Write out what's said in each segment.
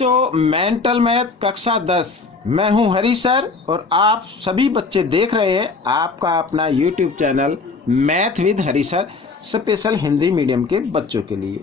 बच्चों, mental math कक्षा 10, मैं हूं हरी सर और आप सभी बच्चे देख रहे हैं आपका अपना YouTube channel math with Hari sir, special Hindi medium के बच्चों के लिए।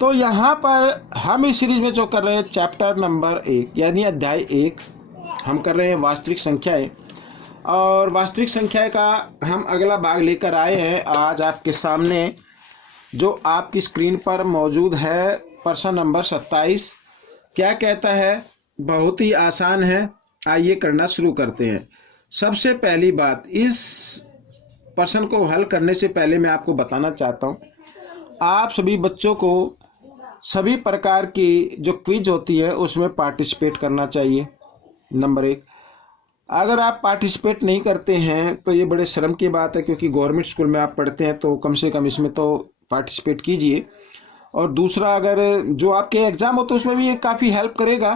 तो यहाँ पर हम इस सीरीज में जो कर रहे हैं चैप्टर नंबर 1 यानी अध्याय 1 हम कर रहे हैं वास्तविक संख्याएं, और वास्तविक संख्या का हम अगला भाग लेकर आए हैं आज आपके सामने, जो आपकी स्क्रीन पर मौजूद है। प्रश्न नंबर 27 क्या कहता है? बहुत ही आसान है, आइए करना शुरू करते हैं। सबसे पहली बात, इस प्रश्न को हल करने से पहले मैं आपको बताना चाहता हूँ, आप सभी बच्चों को सभी प्रकार की जो क्विज होती है उसमें पार्टिसिपेट करना चाहिए। नंबर 1, अगर आप पार्टिसिपेट नहीं करते हैं तो ये बड़े शर्म की बात है, क्योंकि गवर्नमेंट स्कूल में आप पढ़ते हैं तो कम से कम इसमें तो पार्टिसिपेट कीजिए। और दूसरा, अगर जो आपके एग्ज़ाम हो तो उसमें भी ये काफ़ी हेल्प करेगा।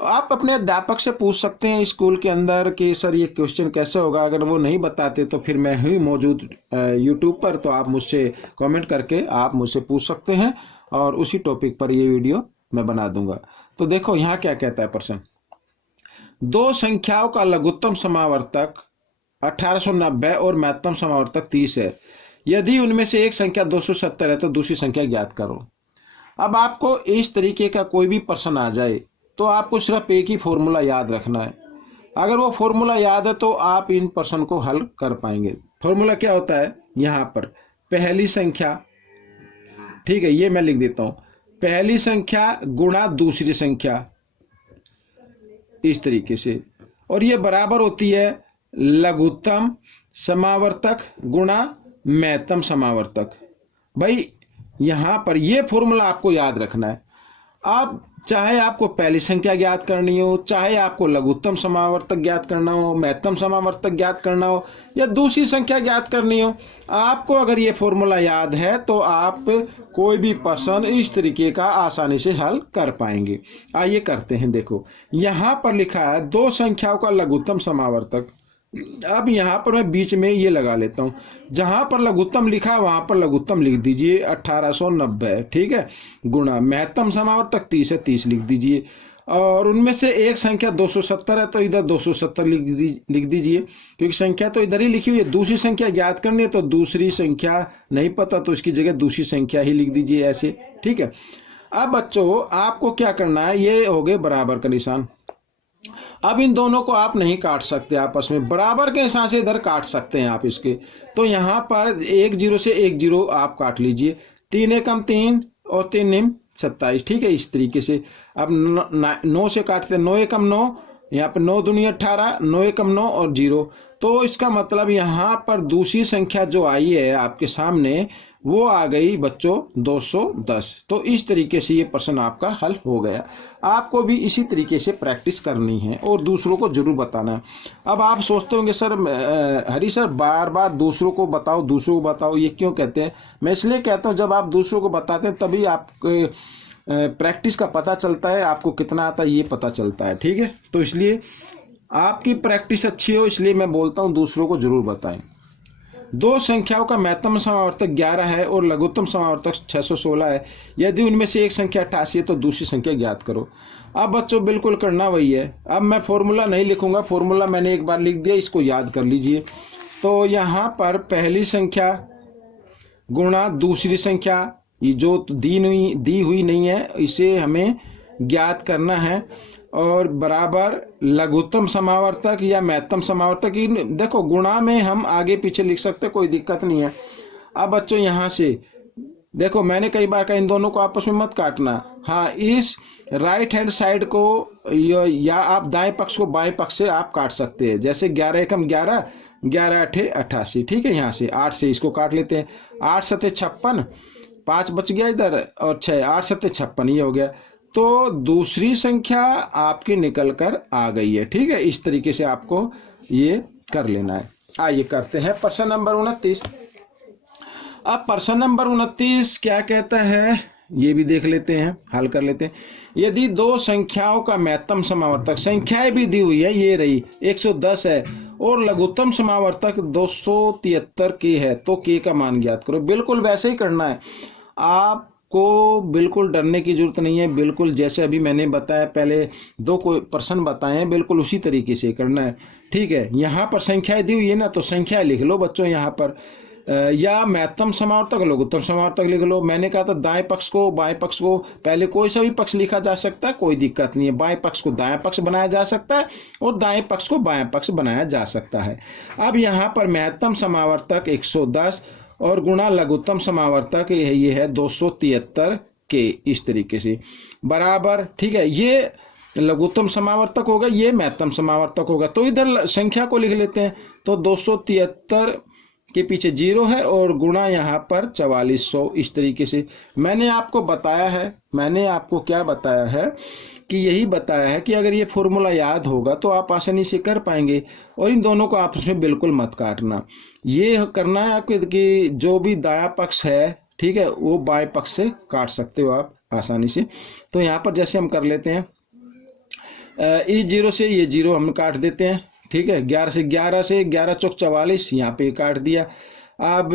आप अपने अध्यापक से पूछ सकते हैं स्कूल के अंदर कि सर ये क्वेश्चन कैसे होगा। अगर वो नहीं बताते तो फिर मैं ही मौजूद यूट्यूब पर, तो आप मुझसे कमेंट करके आप मुझसे पूछ सकते हैं और उसी टॉपिक पर ये वीडियो मैं बना दूंगा। तो देखो यहाँ क्या कहता है प्रश्न। दो संख्याओं का लघुत्तम समावर्तक 1890 और महत्तम समावर्तक 30 है। यदि उनमें से एक संख्या 270 है तो दूसरी संख्या ज्ञात करो। अब आपको इस तरीके का कोई भी प्रश्न आ जाए तो आपको सिर्फ एक ही फॉर्मूला याद रखना है। अगर वो फॉर्मूला याद है तो आप इन प्रश्न को हल कर पाएंगे। फॉर्मूला क्या होता है? यहाँ पर पहली संख्या, ठीक है, ये मैं लिख देता हूँ, पहली संख्या गुणा दूसरी संख्या, इस तरीके से, और ये बराबर होती है लघुत्तम समावर्तक गुणा महत्तम समावर्तक। भाई यहाँ पर ये फॉर्मूला आपको याद रखना है। अब चाहे आपको पहली संख्या ज्ञात करनी हो, चाहे आपको लघुत्तम समावर्तक ज्ञात करना हो, महत्तम समावर्तक ज्ञात करना हो, या दूसरी संख्या ज्ञात करनी हो, आपको अगर ये फॉर्मूला याद है तो आप कोई भी प्रश्न इस तरीके का आसानी से हल कर पाएंगे। आइए करते हैं। देखो यहाँ पर लिखा है दो संख्याओं का लघुत्तम समावर्तक। अब यहाँ पर मैं बीच में ये लगा लेता हूँ, जहाँ पर लघुत्तम लिखा है वहाँ पर लघुत्तम लिख दीजिए 1890, ठीक है, गुणा महत्तम समावर्तक 30 है, 30 लिख दीजिए। और उनमें से एक संख्या 270 है तो इधर 270 लिख दीजिए, क्योंकि संख्या तो इधर ही लिखी हुई है। दूसरी संख्या ज्ञात करनी है तो दूसरी संख्या नहीं पता तो इसकी जगह दूसरी संख्या ही लिख दीजिए, ऐसे, ठीक है। अब बच्चों आपको क्या करना है, ये हो गए बराबर का निशान। अब इन दोनों को आप नहीं काट सकते आपस में, बराबर के निशान से इधर काट सकते हैं आप इसके। तो यहाँ पर 1 0 से 1 0 आप काट लीजिए। 3 एकम 3 और 3 निम 27, ठीक है, इस तरीके से। अब 9 से काटते हैं, 9 एकम 9, यहाँ पर 9 दूनी 18, 9 एकम 9 और 0। तो इसका मतलब यहाँ पर दूसरी संख्या जो आई है आपके सामने वो आ गई बच्चों 210। तो इस तरीके से ये प्रश्न आपका हल हो गया। आपको भी इसी तरीके से प्रैक्टिस करनी है और दूसरों को जरूर बताना है। अब आप सोचते होंगे सर हरी सर बार बार दूसरों को बताओ, ये क्यों कहते हैं? मैं इसलिए कहता हूँ, जब आप दूसरों को बताते हैं तभी आप प्रैक्टिस का पता चलता है, आपको कितना आता है ये पता चलता है, ठीक है। तो इसलिए आपकी प्रैक्टिस अच्छी हो इसलिए मैं बोलता हूँ दूसरों को जरूर बताएं। दो संख्याओं का महत्तम समावर्तक 11 है और लघुत्तम समावर्तक 616 है। यदि उनमें से एक संख्या 88 है तो दूसरी संख्या ज्ञात करो। अब बच्चों बिल्कुल करना वही है। अब मैं फॉर्मूला नहीं लिखूंगा, फॉर्मूला मैंने एक बार लिख दिया, इसको याद कर लीजिए। तो यहाँ पर पहली संख्या गुणा दूसरी संख्या, ये जो दी हुई नहीं है इसे हमें ज्ञात करना है, और बराबर लघुत्तम समावर्तक या महत्तम समावर्तक। देखो गुणा में हम आगे पीछे लिख सकते, कोई दिक्कत नहीं है। अब बच्चों यहाँ से देखो, मैंने कई बार कहा इन दोनों को आपस में मत काटना। हाँ, इस राइट हैंड साइड को या आप दाएं पक्ष को बाएं पक्ष से आप काट सकते हैं। जैसे 11 एकम 11, 11 अठे 88, ठीक है। यहाँ से 8 से इसको काट लेते हैं। 8 सते 56, 5 बच गया इधर, और 6, 8 सते 56, ये हो गया। तो दूसरी संख्या आपकी निकल कर आ गई है, ठीक है। इस तरीके से आपको ये कर लेना है। आइए करते हैं प्रश्न नंबर 29। अब प्रश्न नंबर 29 क्या कहता है ये भी देख लेते हैं, हल कर लेते हैं। यदि दो संख्याओं का महत्तम समावर्तक, संख्याएं भी दी हुई है, ये रही 110 है, और लघुत्तम समावर्तक 273 के है, तो के का मान ज्ञात करो। बिल्कुल वैसे ही करना है। आप आपको बिल्कुल डरने की जरूरत नहीं है। बिल्कुल जैसे अभी मैंने बताया, पहले दो कोई प्रश्न बताए हैं, बिल्कुल उसी तरीके से करना है। ठीक है, यहाँ पर संख्याएं दी हुई है ना, तो संख्या लिख लो बच्चों यहाँ पर, या महत्तम समावर्तक लघुत्तम समावर्तक लिख लो। मैंने कहा था दाएं पक्ष को बाएं पक्ष को, पहले कोई सा भी पक्ष लिखा जा सकता है, कोई दिक्कत नहीं है। बाएं पक्ष को दाएं पक्ष बनाया जा सकता है और दाएं पक्ष को बाएं पक्ष बनाया जा सकता है। अब यहाँ पर महत्तम समावर्तक 110 और गुणा लघुत्तम समावर्तक ये है 273 के, इस तरीके से बराबर। ठीक है, ये लघुत्तम समावर्तक होगा, ये महत्तम समावर्तक होगा। तो इधर संख्या को लिख लेते हैं, तो 273 के पीछे 0 है और गुणा यहाँ पर 4400, इस तरीके से। मैंने आपको बताया है, मैंने आपको क्या बताया है कि यही बताया है कि अगर ये फॉर्मूला याद होगा तो आप आसानी से कर पाएंगे। और इन दोनों को आपस में बिल्कुल मत काटना। ये करना है आपको कि जो भी दायां पक्ष है, ठीक है, वो बाएं पक्ष से काट सकते हो आप आसानी से। तो यहाँ पर जैसे हम कर लेते हैं, इस 0 से ये 0 हम काट देते हैं। ठीक है, 11 से 11 चौक 44, यहाँ पे काट दिया। अब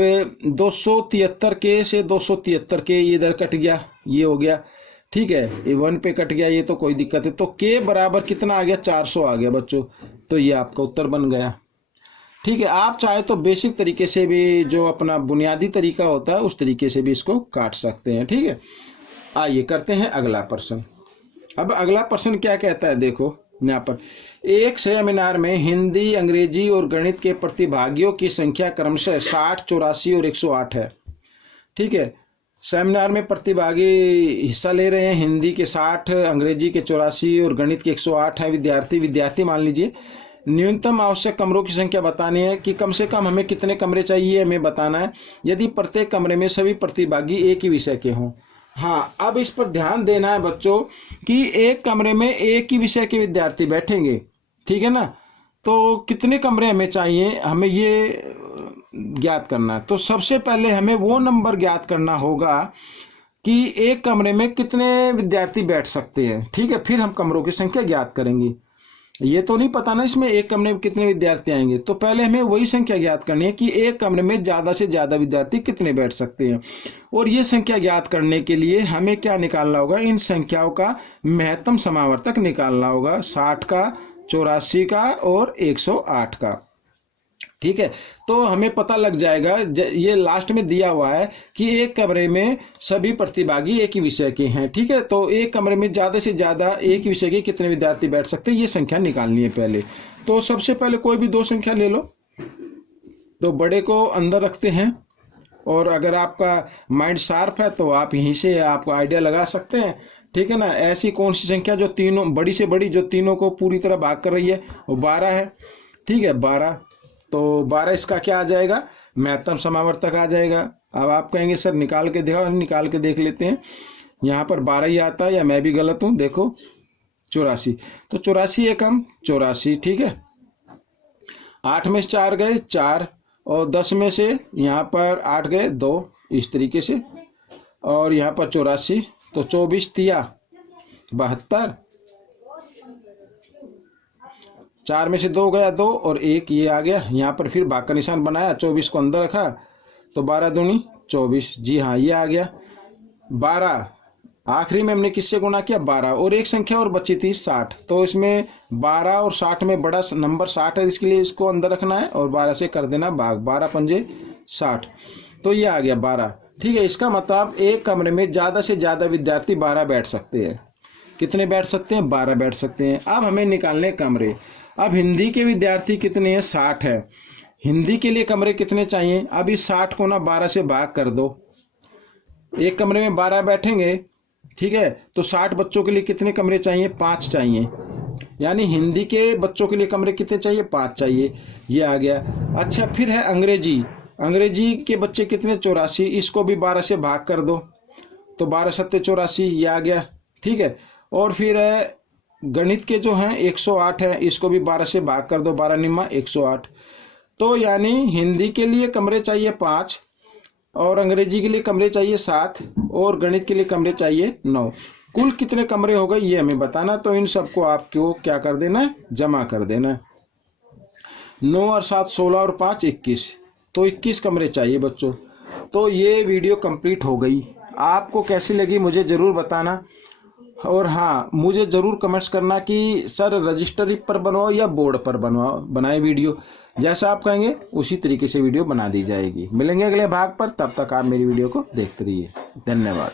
273 के से 273 के इधर कट गया, ये हो गया। ठीक है, ये 1 पे कट गया, ये तो कोई दिक्कत है। तो के बराबर कितना आ गया, 400 आ गया बच्चों। तो ये आपका उत्तर बन गया। ठीक है, आप चाहे तो बेसिक तरीके से भी, जो अपना बुनियादी तरीका होता है, उस तरीके से भी इसको काट सकते हैं। ठीक है, आइए करते हैं अगला प्रश्न। अब अगला प्रश्न क्या कहता है, देखो यहाँ पर, एक सेमिनार में हिंदी, अंग्रेजी और गणित के प्रतिभागियों की संख्या क्रमशः 60, 84 और 108 है। ठीक है, सेमिनार में प्रतिभागी हिस्सा ले रहे हैं, हिंदी के 60, अंग्रेजी के 84 और गणित के 108 है विद्यार्थी मान लीजिए। न्यूनतम आवश्यक कमरों की संख्या बतानी है कि कम से कम हमें कितने कमरे चाहिए, हमें बताना है यदि प्रत्येक कमरे में सभी प्रतिभागी एक ही विषय के हों। हाँ, अब इस पर ध्यान देना है बच्चों कि एक कमरे में एक ही विषय के विद्यार्थी बैठेंगे। ठीक है ना, तो कितने कमरे हमें चाहिए, हमें ये ज्ञात करना है। तो सबसे पहले हमें वो नंबर ज्ञात करना होगा कि एक कमरे में कितने विद्यार्थी बैठ सकते हैं। ठीक है, फिर हम कमरों की संख्या ज्ञात करेंगे। ये तो नहीं पता ना इसमें एक कमरे में कितने विद्यार्थी आएंगे, तो पहले हमें वही संख्या ज्ञात करनी है कि एक कमरे में ज़्यादा से ज़्यादा विद्यार्थी कितने बैठ सकते हैं। और ये संख्या ज्ञात करने के लिए हमें क्या निकालना होगा, इन संख्याओं का महत्तम समावर्तक निकालना होगा, 60 का, 84 का और 108 का। ठीक है, तो हमें पता लग जाएगा, ये लास्ट में दिया हुआ है कि एक कमरे में सभी प्रतिभागी एक ही विषय के हैं। ठीक है, तो एक कमरे में ज़्यादा से ज़्यादा एक ही विषय के कितने विद्यार्थी बैठ सकते हैं, ये संख्या निकालनी है पहले। तो सबसे पहले कोई भी दो संख्या ले लो, तो बड़े को अंदर रखते हैं। और अगर आपका माइंड शार्प है तो आप यहीं से आपको आइडिया लगा सकते हैं। ठीक है ना, ऐसी कौन सी संख्या जो तीनों, बड़ी से बड़ी जो तीनों को पूरी तरह भाग कर रही है, वो 12 है। ठीक है, 12, तो 12 इसका क्या आ जाएगा, महत्तम समावर्तक आ जाएगा। अब आप कहेंगे सर निकाल के दिखाओ, निकाल के देख लेते हैं। यहाँ पर 12 ही आता है या मैं भी गलत हूँ, देखो 84, तो 84 एकम 84। ठीक है, 8 में से 4 गए 4, और 10 में से यहाँ पर 8 गए 2, इस तरीके से। और यहाँ पर 84, तो 24 तिया 72, 4 में से 2 गया 2 और 1 ये आ गया। यहाँ पर फिर भाग का निशान बनाया, 24 को अंदर रखा, तो 12 दूनी 24। जी हाँ, ये आ गया 12। आखिरी में हमने किससे गुणा किया, 12, और एक संख्या और बची थी 60। तो इसमें 12 और 60 में बड़ा नंबर 60 है, इसके लिए इसको अंदर रखना है और 12 से कर देना भाग, 12 पंजे 60, तो ये आ गया 12। ठीक है, इसका मतलब एक कमरे में ज़्यादा से ज़्यादा विद्यार्थी 12 बैठ सकते हैं। कितने बैठ सकते हैं, 12 बैठ सकते हैं। अब हमें निकालने कमरे। अब हिंदी के विद्यार्थी कितने हैं, 60 है। हिंदी के लिए कमरे कितने चाहिए, अब इस 60 को ना 12 से भाग कर दो, एक कमरे में 12 बैठेंगे। ठीक है, तो 60 बच्चों के लिए कितने कमरे चाहिए, 5 चाहिए। यानी हिंदी के बच्चों के लिए कमरे कितने चाहिए, 5 चाहिए। ये आ गया। अच्छा, फिर है अंग्रेजी। अंग्रेजी के बच्चे कितने, 84, इसको भी 12 से भाग कर दो, तो 12 सत्ते 84, ये आ गया। ठीक है, और फिर है गणित के जो हैं 108 है, इसको भी 12 से भाग कर दो, 12 निम्मा 108। तो यानी हिंदी के लिए कमरे चाहिए 5, और अंग्रेजी के लिए कमरे चाहिए 7, और गणित के लिए कमरे चाहिए 9। कुल कितने कमरे हो गए ये हमें बताना। तो इन सबको आपको क्या कर देना है, जमा कर देना है। 9 और 7 16 और 5 21, तो 21 कमरे चाहिए बच्चों। तो ये वीडियो कंप्लीट हो गई। आपको कैसी लगी मुझे ज़रूर बताना। और हाँ, मुझे ज़रूर कमेंट्स करना कि सर रजिस्टरी पर बनवाओ या बोर्ड पर बनाए वीडियो। जैसा आप कहेंगे उसी तरीके से वीडियो बना दी जाएगी। मिलेंगे अगले भाग पर, तब तक आप मेरी वीडियो को देखते रहिए। धन्यवाद।